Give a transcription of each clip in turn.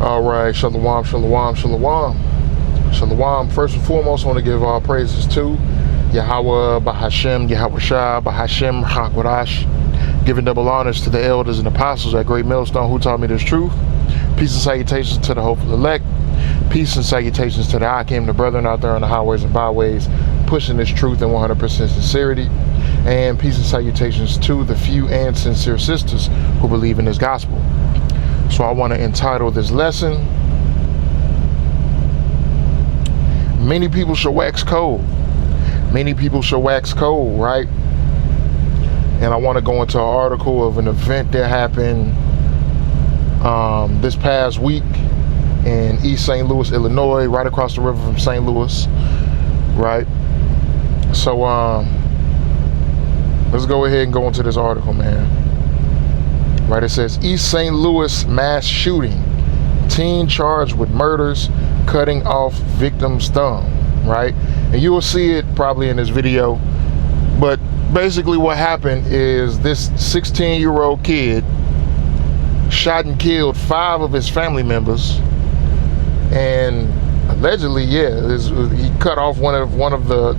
All right, shalom, shalom, shalom. Shalom. First and foremost, I want to give all praises to Yahweh, Bahashem, Yahweh Shah, Bahashem, Hakwadash. Giving double honors to the elders and apostles at Great Millstone who taught me this truth. Peace and salutations to the hopeful elect. Peace and salutations to the Akim, the brethren out there on the highways and byways, pushing this truth in 100% sincerity. And peace and salutations to the few and sincere sisters who believe in this gospel. So I want to entitle this lesson, Many People Shall Wax Cold. Many people shall wax cold, right? And I want to go into an article of an event that happened this past week in East St. Louis, Illinois, right across the river from St. Louis, right? So let's go ahead and go into this article, man. Right, it says, East St. Louis mass shooting. Teen charged with murders, cutting off victim's thumb, right? And you will see it probably in this video. But basically what happened is this 16-year-old kid shot and killed 5 of his family members. And allegedly, he cut off one of the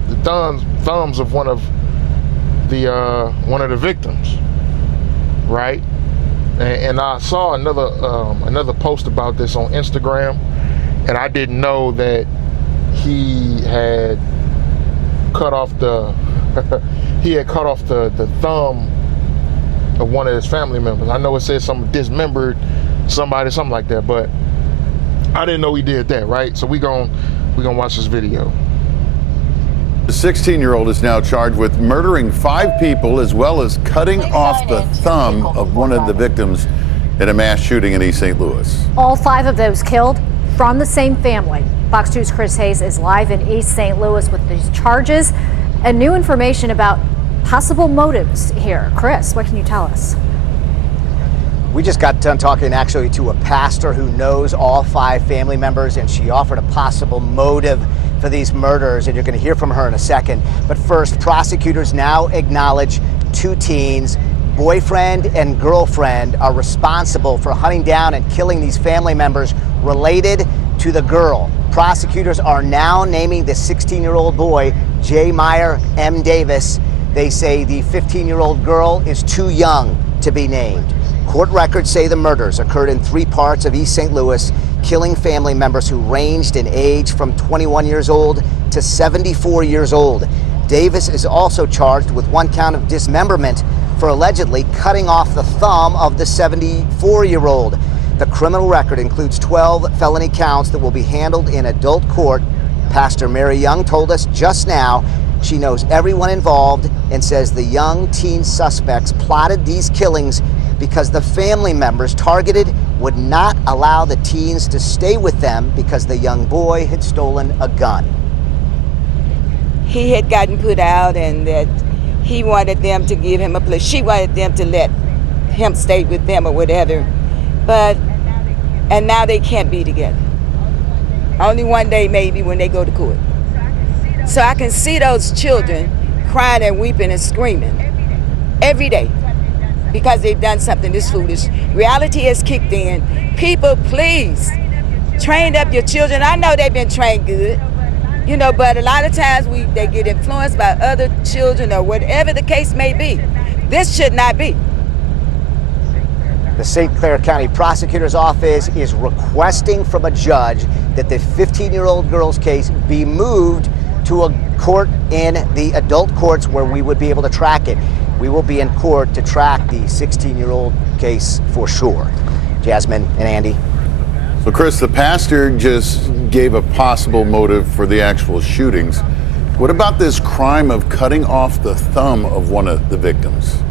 thumbs of one of the victims, right? And I saw another post about this on Instagram, and I didn't know that he had cut off the the thumb of one of his family members. I know it says something dismembered somebody, something like that, but I didn't know he did that, right? So we gonna watch this video. The 16-year-old is now charged with murdering 5 people as well as cutting off the thumb of one of the victims in a mass shooting in East St. Louis. All 5 of those killed from the same family. Fox 2's Chris Hayes is live in East St. Louis with these charges and new information about possible motives here. Chris, what can you tell us? We just got done talking actually to a pastor who knows all 5 family members, and she offered a possible motive for these murders, and you're going to hear from her in a second. But first, prosecutors now acknowledge 2 teens, boyfriend and girlfriend, are responsible for hunting down and killing these family members related to the girl. Prosecutors are now naming the 16-year-old boy J. Meyer M. Davis. They say the 15-year-old girl is too young to be named. Court records say the murders occurred in 3 parts of East St. Louis, killing family members who ranged in age from 21 years old to 74 years old. Davis is also charged with 1 count of dismemberment for allegedly cutting off the thumb of the 74-year-old. The criminal record includes 12 felony counts that will be handled in adult court. Pastor Mary Young told us just now she knows everyone involved and says the young teen suspects plotted these killings because the family members targeted would not allow the teens to stay with them because the young boy had stolen a gun. He had gotten put out, and that he wanted them to give him a place. She wanted them to let him stay with them or whatever. And now they can't be together. Only one day maybe when they go to court. So I can see those children crying and weeping and screaming every day, because they've done something this foolish. Reality has kicked in. People, please, train up your children. I know they've been trained good, but a lot of times they get influenced by other children or whatever the case may be. This should not be. The St. Clair County Prosecutor's Office is requesting from a judge that the 15-year-old girl's case be moved to a court in the adult courts where we would be able to track it. We will be in court to track the 16-year-old case for sure. Jasmine and Andy. So Chris, the pastor just gave a possible motive for the actual shootings. What about this crime of cutting off the thumb of one of the victims?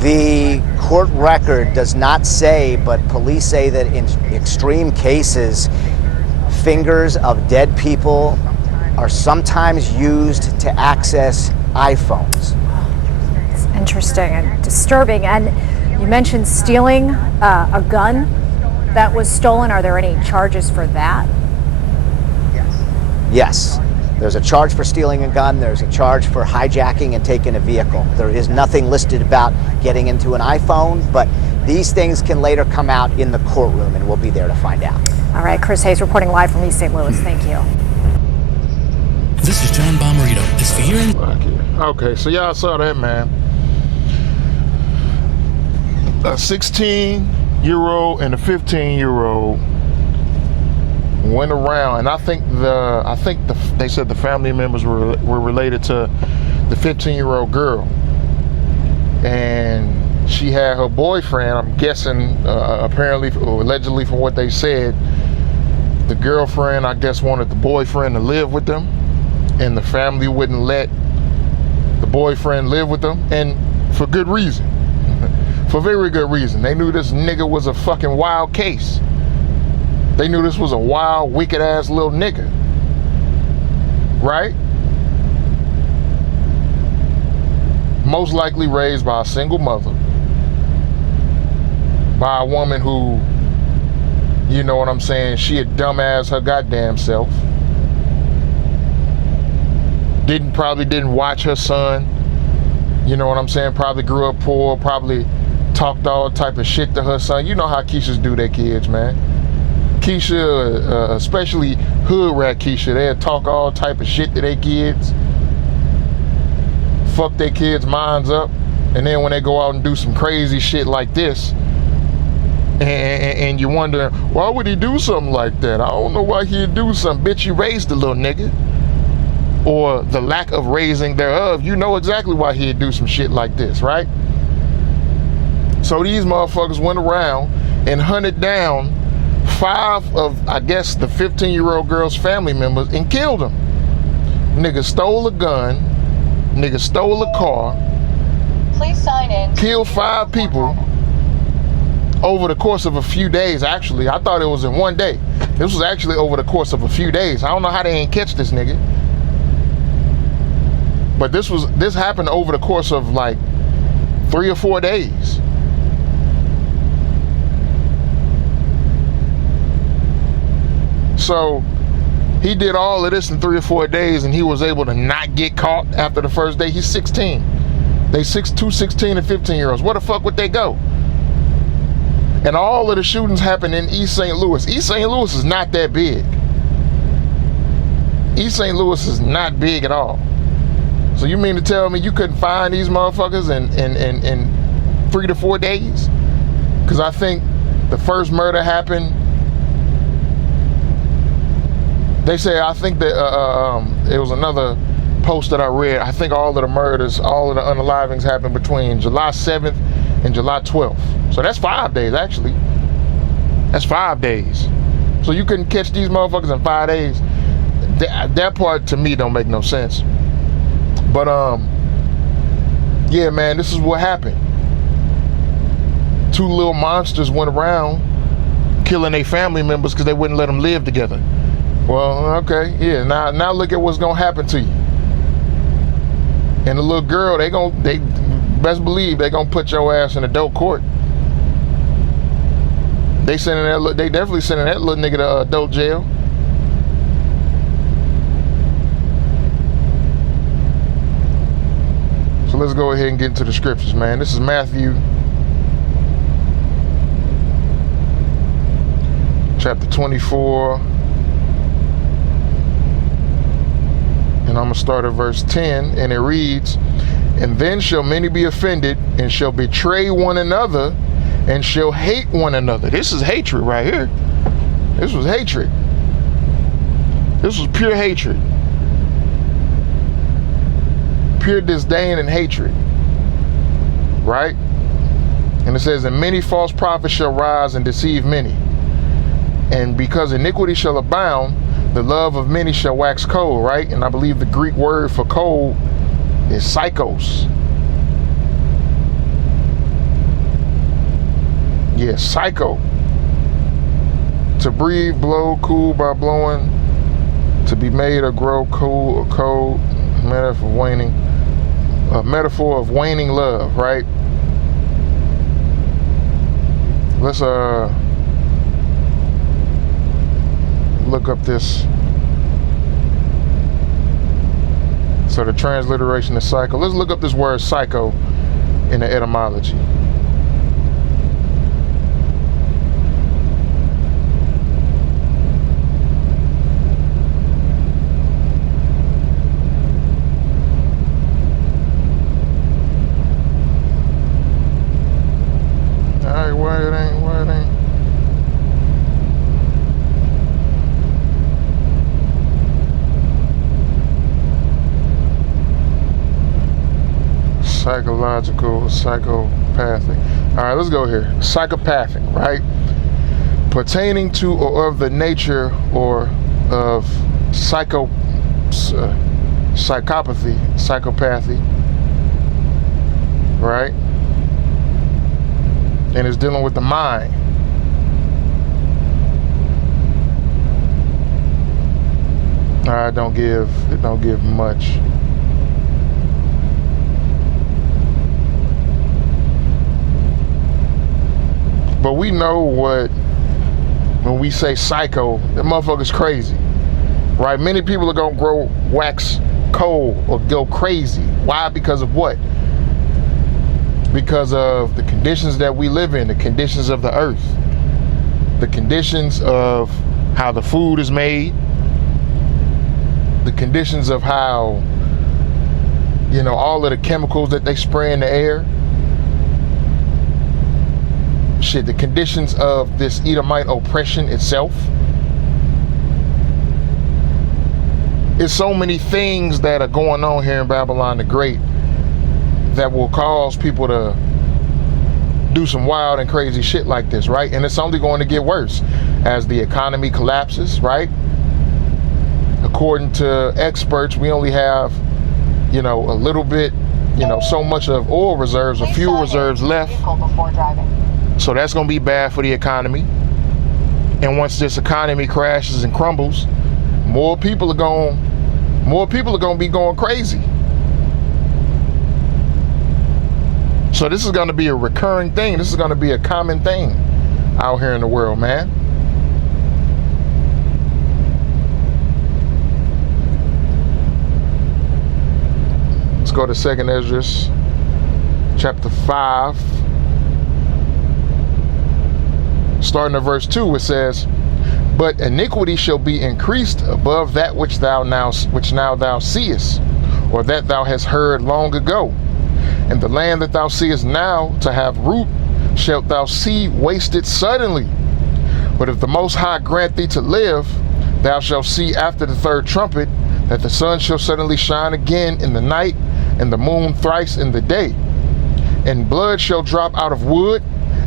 The court record does not say, but police say that in extreme cases, fingers of dead people are sometimes used to access iPhones. It's interesting and disturbing. And you mentioned stealing a gun that was stolen. Are there any charges for that? Yes. There's a charge for stealing a gun. There's a charge for hijacking and taking a vehicle. There is nothing listed about getting into an iPhone, but These things can later come out in the courtroom, and we'll be there to find out. All right, Chris Hayes reporting live from East St. Louis. Thank you. This is John Bomarito. It's for hearing. Okay, so y'all saw that, man. A 16-year-old and a 15-year-old went around, and I think they said the family members were related to the 15-year-old girl, and she had her boyfriend. I'm guessing, apparently or allegedly, from what they said, the girlfriend, I guess, wanted the boyfriend to live with them, and the family wouldn't let the boyfriend live with them, and for good reason. For very good reason. They knew this nigga was a fucking wild case. They knew this was a wild, wicked ass little nigga. Right? Most likely raised by a single mother. By a woman who, you know what I'm saying, she a dumbass her goddamn self. Probably didn't watch her son. You know what I'm saying? Probably grew up poor, probably talked all type of shit to her son. You know how Keishas do their kids, man. Keisha, especially hood rat Keisha, they'll talk all type of shit to their kids. Fuck their kids' minds up. And then when they go out and do some crazy shit like this, and you wonder, why would he do something like that? I don't know why he'd do something. Bitch, you raised the little nigga. Or the lack of raising thereof, you know exactly why he'd do some shit like this, right? So these motherfuckers went around and hunted down 5 of, I guess, the 15-year-old girl's family members and killed them. Nigga stole a gun, nigga stole a car, please sign in, killed 5 people over the course of a few days. Actually, I thought it was in one day. This was actually over the course of a few days. I don't know how they ain't catch this nigga. But this happened over the course of like 3 or 4 days. So he did all of this in 3 or 4 days, and he was able to not get caught after the first day. He's 16. They 16 and 15-year-olds. Where the fuck would they go? And all of the shootings happened in East St. Louis. East St. Louis is not that big. East St. Louis is not big at all. So you mean to tell me you couldn't find these motherfuckers in 3 to 4 days? Because I think the first murder happened. They say, I think that it was another post that I read. I think all of the murders, all of the unalivings happened between July 7th and July 12th. So that's 5 days, actually. That's 5 days. So you couldn't catch these motherfuckers in 5 days. That part to me don't make no sense. But yeah, man, this is what happened. 2 little monsters went around killing their family members because they wouldn't let them live together. Well, okay, yeah. Now look at what's gonna happen to you. And the little girl, they best believe they gonna put your ass in adult court. They definitely sending that little nigga to adult jail. So let's go ahead and get into the scriptures, man. This is Matthew chapter 24. And I'm going to start at verse 10. And it reads, "And then shall many be offended, and shall betray one another, and shall hate one another." This is hatred right here. This was hatred. This was pure hatred. Pure disdain and hatred, right? And it says, "And many false prophets shall rise and deceive many. And because iniquity shall abound, the love of many shall wax cold," right? And I believe the Greek word for cold is psychos. Yeah, psycho. To breathe, blow, cool by blowing. To be made or grow cool or cold. Metaphor of waning. A metaphor of waning love, right? Let's look up this. So the transliteration is psycho. Let's look up this word psycho in the etymology. Psychological, psychopathic. All right, let's go here. Psychopathic, right? Pertaining to or of the nature or of psychopathy, right? And it's dealing with the mind. It don't give much. But we know when we say psycho, that motherfucker's crazy, right? Many people are gonna wax cold or go crazy. Why? Because of what? Because of the conditions that we live in, the conditions of the earth, the conditions of how the food is made, the conditions of how, all of the chemicals that they spray in the air. Shit, the conditions of this Edomite oppression itself. There's so many things that are going on here in Babylon the Great that will cause people to do some wild and crazy shit like this, right? And it's only going to get worse as the economy collapses, right? According to experts, we only have, a little bit, so much of oil reserves or fuel reserves left. So that's going to be bad for the economy. And once this economy crashes and crumbles, more people are going to be going crazy. So this is going to be a recurring thing. This is going to be a common thing out here in the world, man. Let's go to 2nd Esdras, chapter 5. Starting at verse 2, it says, "But iniquity shall be increased above that which now thou seest, or that thou hast heard long ago. And the land that thou seest now to have root, shalt thou see wasted suddenly. But if the Most High grant thee to live, thou shalt see after the 3rd trumpet, that the sun shall suddenly shine again in the night, and the moon thrice in the day. And blood shall drop out of wood,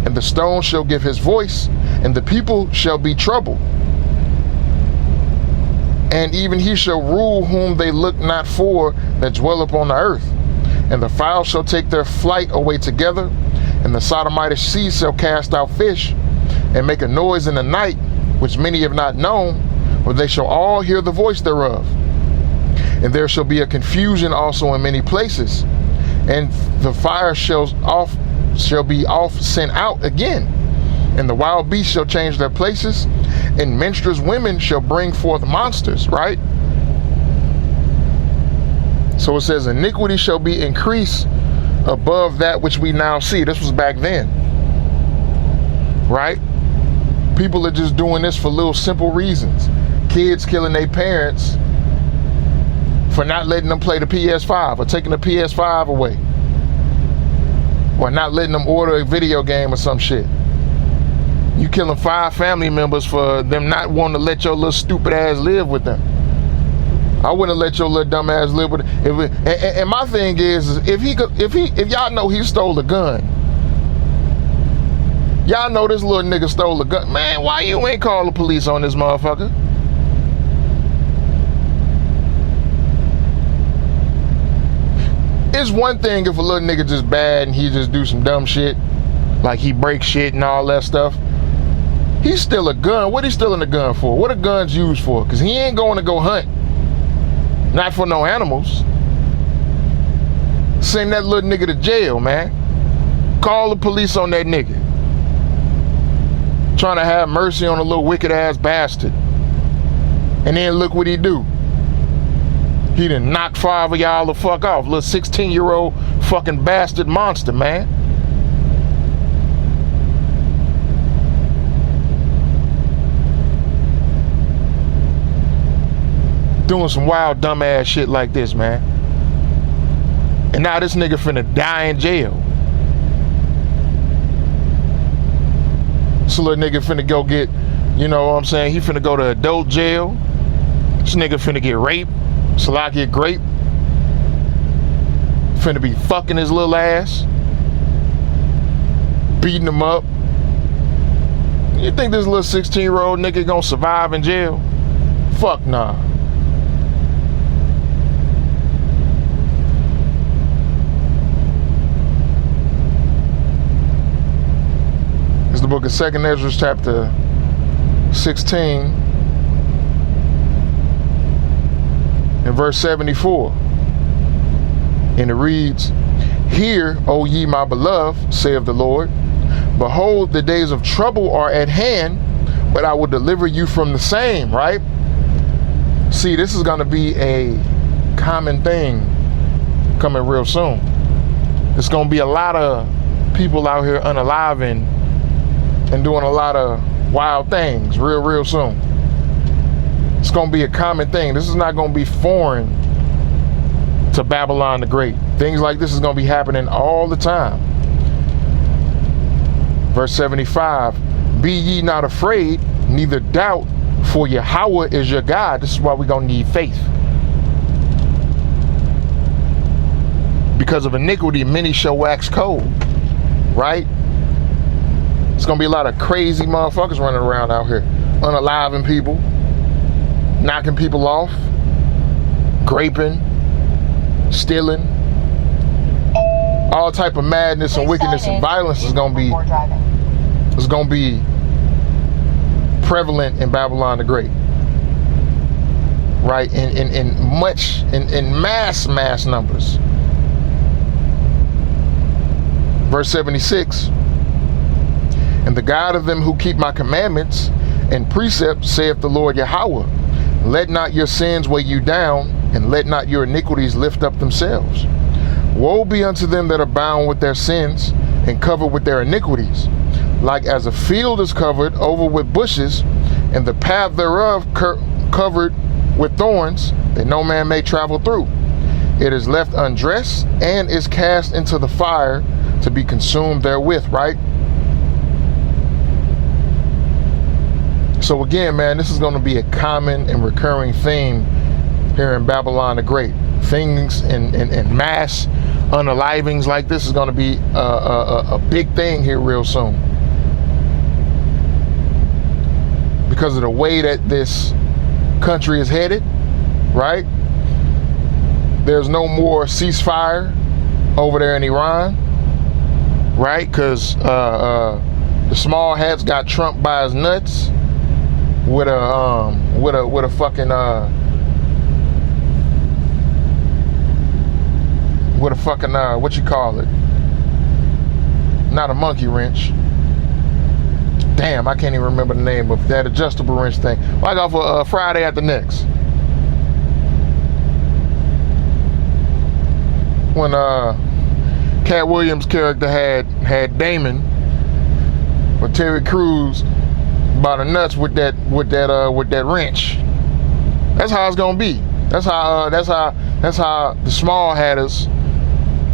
and the stone shall give his voice, and the people shall be troubled. And even he shall rule whom they look not for that dwell upon the earth. And the fowls shall take their flight away together, and the Sodomitish sea shall cast out fish, and make a noise in the night, which many have not known, for they shall all hear the voice thereof. And there shall be a confusion also in many places, and the fire shall be oft sent out again, and the wild beasts shall change their places, and menstruous women shall bring forth monsters," right? So it says, iniquity shall be increased above that which we now see. This was back then, right? People are just doing this for little simple reasons. Kids killing their parents for not letting them play the PS5 or taking the PS5 away, or not letting them order a video game or some shit. You killing 5 family members for them not wanting to let your little stupid ass live with them. I wouldn't let your little dumb ass live with it. And my thing is if y'all know he stole a gun, y'all know this little nigga stole a gun, man, why you ain't call the police on this motherfucker? It's one thing if a little nigga just bad and he just do some dumb shit, like he break shit and all that stuff. He steal a gun. What he stealing a gun for? What are guns used for? Because he ain't going to go hunt. Not for no animals. Send that little nigga to jail, man. Call the police on that nigga. Trying to have mercy on a little wicked ass bastard. And then look what he do. He done knocked 5 of y'all the fuck off. Little 16-year-old fucking bastard monster, man. Doing some wild dumbass shit like this, man. And now this nigga finna die in jail. This little nigga finna go get, you know what I'm saying, he finna go to adult jail. This nigga finna get raped. Salakia grape. finna be fucking his little ass, beating him up. You think this little 16-year-old nigga gonna survive in jail? Fuck nah. It's the book of 2nd Ezra, chapter 16, and verse 74. And it reads, "Hear, O ye my beloved, saith the Lord, behold, the days of trouble are at hand, but I will deliver you from the same," right? See, this is gonna be a common thing coming real soon. There's gonna be a lot of people out here unaliving and doing a lot of wild things real soon. It's gonna be a common thing. This is not gonna be foreign to Babylon the Great. Things like this is gonna be happening all the time. Verse 75, "Be ye not afraid, neither doubt, for Yahweh is your God." This is why we're gonna need faith. Because of iniquity, many shall wax cold, right? It's gonna be a lot of crazy motherfuckers running around out here, unaliving people, knocking people off, graping, stealing. All type of madness and wickedness and violence is gonna be prevalent in Babylon the Great, right? In mass numbers. Verse 76. "And the God of them who keep my commandments and precepts, saith the Lord Yahweh, let not your sins weigh you down, and let not your iniquities lift up themselves. Woe be unto them that are bound with their sins and covered with their iniquities, like as a field is covered over with bushes, and the path thereof covered with thorns, that no man may travel through. It is left undressed and is cast into the fire to be consumed therewith," right? So again, man, this is going to be a common and recurring theme here in Babylon the Great. Things in mass unalivings like this is going to be a big thing here real soon. Because of the way that this country is headed, right? There's no more ceasefire over there in Iran, right? Because the small hats got Trump by his nuts with a fucking what you call it? Not a monkey wrench. Damn, I can't even remember the name of that adjustable wrench thing. Well, I got for Friday After Next. When Cat Williams' character had Damon or Terry Crews by the nuts with that wrench. That's how it's gonna be. That's how the small hatters,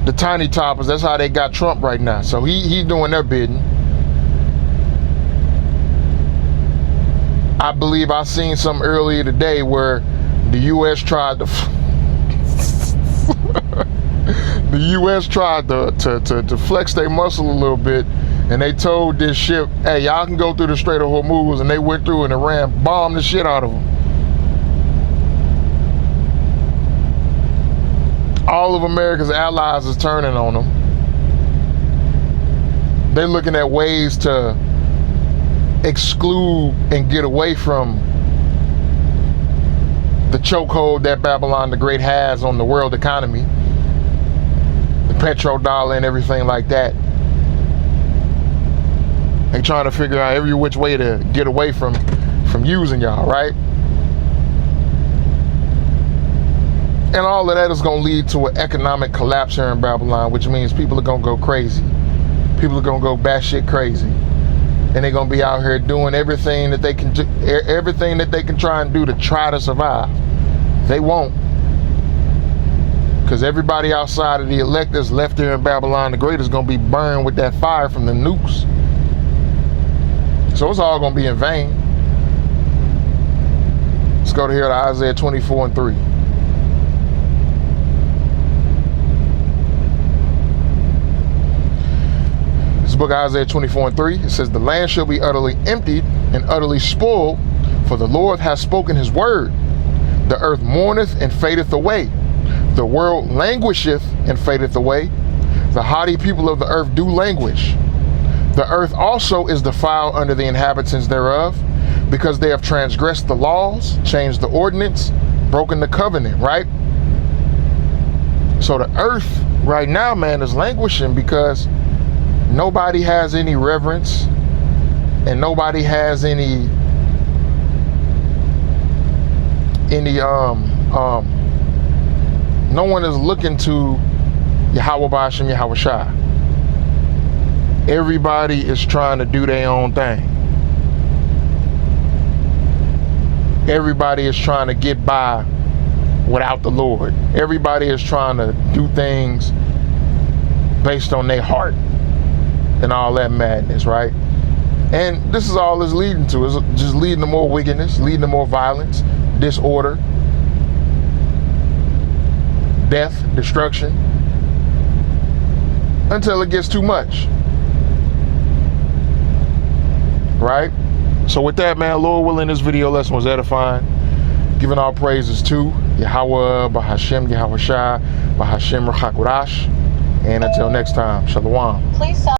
the tiny toppers, that's how they got Trump right now. So he's doing their bidding. I believe I seen something earlier today where the U.S. tried to to flex their muscle a little bit, and they told this ship, "Hey, y'all can go through the Strait of Hormuz," and they went through and Iran bombed the shit out of them. All of America's allies is turning on them. They're looking at ways to exclude and get away from the chokehold that Babylon the Great has on the world economy, the petrodollar and everything like that. They trying to figure out every which way to get away from using y'all, right? And all of that is going to lead to an economic collapse here in Babylon, which means people are going to go crazy. People are going to go batshit crazy. And they're going to be out here doing everything that they can do, everything that they can try and do to try to survive. They won't. Because everybody outside of the electors left here in Babylon the Great is going to be burned with that fire from the nukes. So it's all going to be in vain. Let's go to here to Isaiah 24:3. book of Isaiah 24:3. It says, the land shall be utterly emptied and utterly spoiled, for the Lord hath spoken his word. The earth mourneth and fadeth away. The world languisheth and fadeth away. The haughty people of the earth do languish. The earth also is defiled under the inhabitants thereof, because they have transgressed the laws, changed the ordinance, broken the covenant, right? So the earth right now, man, is languishing because nobody has any reverence and nobody has any no one is looking to Yahweh Ba'ashem Yahweh Shai. Everybody is trying to do their own thing. Everybody is trying to get by without the Lord. Everybody is trying to do things based on their heart and all that madness, right? And this is all it's leading to. It's just leading to more wickedness, leading to more violence, disorder, death, destruction, until it gets too much, right? So with that, man, Lord willing, this video lesson was edifying. Giving all praises to Yahweh Ba'ashem Yahweh Shai Ba'ashem Ruach HaKodesh. And until next time, Shalom. Please sign